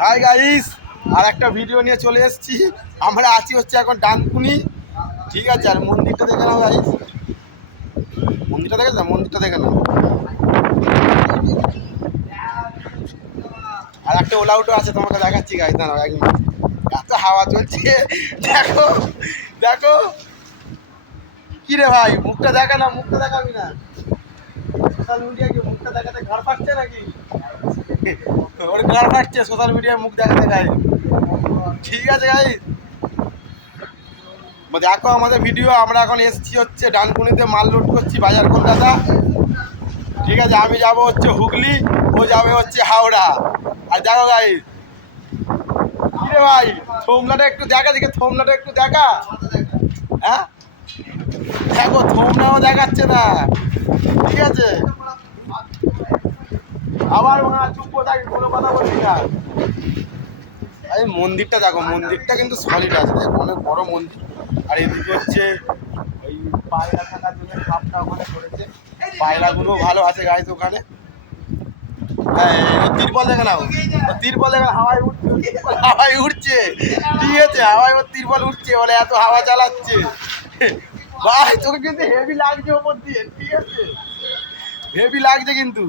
Hi guys আর একটা video নিয়ে চলে এসেছি। আমরা আছি হচ্ছে এখন ডানকুনি। ঠিক আছে, আর মন্দিরটা দেখে নাও গাইস মন্দিরটা দেখে মন্দিরটা দেখে নাও। আর একটা ওলা উটো আছে, তোমাকে দেখাচ্ছি গাইস দাঁড়াও এক এত হাওয়া চলছে। দেখো দেখো। কি রে ভাই, মুখটা দেখা না, মুখটা দেখাবি না। সোশ্যাল মিডিয়া কি মুখটা দেখাতে পাচ্ছে নাকি? ওর গাল কাটছে সোশ্যাল মিডিয়ায় মুখ দেখাতে গাই ঠিক আছে গাই দেখো আমাদের ভিডিও আমরা এখন এসছি হচ্ছে ডানকুনিতে, মাল লোড করছি বাজার কলকাতা ঠিক আছে, আমি যাব হচ্ছে হুগলি, ও যাবে হচ্ছে হাওড়া। আর দেখো গাই ভাই থমলাটা একটু দেখা, দেখে থমলাটা একটু দেখা। হ্যাঁ? দেখো থমলাও দেখাচ্ছে না। ঠিক আছে? আবার মা চুপ থাকি, কোনো কথা বলছি না। এই মন্দিরটা দেখো, মন্দিরটা কিন্তু সলিড আছে, দেখো, অনেক বড় মন্দির। আর এদিকে হচ্ছে ওই পায়রা থাকার জন্য সাপটা ওখানে করেছে পায়রাগুলো ভালো আছে গাইজ ওখানে। হ্যাঁ তিরপল দেখে নাও। তিরপল দেখে হাওয়ায় উঠছে হাওয়ায় উঠছে ঠিক আছে, হাওয়ায় ওর উঠছে বলে এত হাওয়া চালাচ্ছে। ভাই তোকে কিন্তু হেভি লাগছে ওপর দিয়ে, ঠিক আছে? হেভি লাগছে কিন্তু।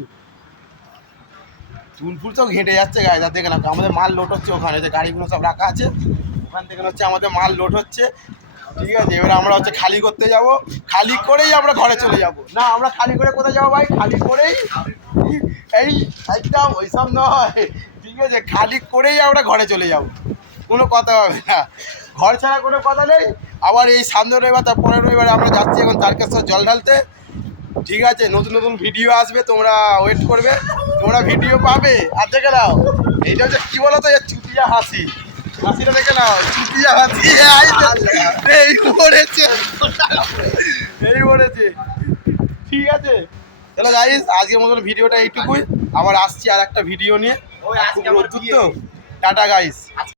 চুলফুল সব ঘেঁটে যাচ্ছে গায়ে দেখে না আমাদের মাল লোড হচ্ছে ওখানে, যে গাড়িগুলো সব রাখা আছে, ওখান থেকে হচ্ছে আমাদের মাল লোড হচ্ছে। ঠিক আছে, এবার আমরা হচ্ছে খালি করতে যাব। খালি করেই আমরা ঘরে চলে যাব। না, আমরা খালি করে কোথায় যাব ভাই? খালি করেই এই একদম ওইসব নয়। ঠিক আছে, খালি করেই আমরা ঘরে চলে যাব। কোনো কথা হবে না। ঘর ছাড়া কোনো কথা নেই। আবার এই সামনে রবিবার তার পরের রবিবার আমরা যাচ্ছি এখন তারকেশ্বর জল ঢালতে। ঠিক আছে নতুন নতুন ভিডিও আসবে তোমরা ওয়েট করবে। তোমরা ভিডিও পাবে। আর দেখে নাও এইটা হচ্ছে কী বলো তো এর চুটিয়া হাসি। হাসিটা দেখে নাও চুটিয়া হাসি। এই এই পড়েছে। এই পড়েছে। ঠিক আছে। চলো গাইস আজকের মতন ভিডিওটা এইটুকুই। আবার আসছি আর একটা ভিডিও নিয়ে খুব তো। Tata guys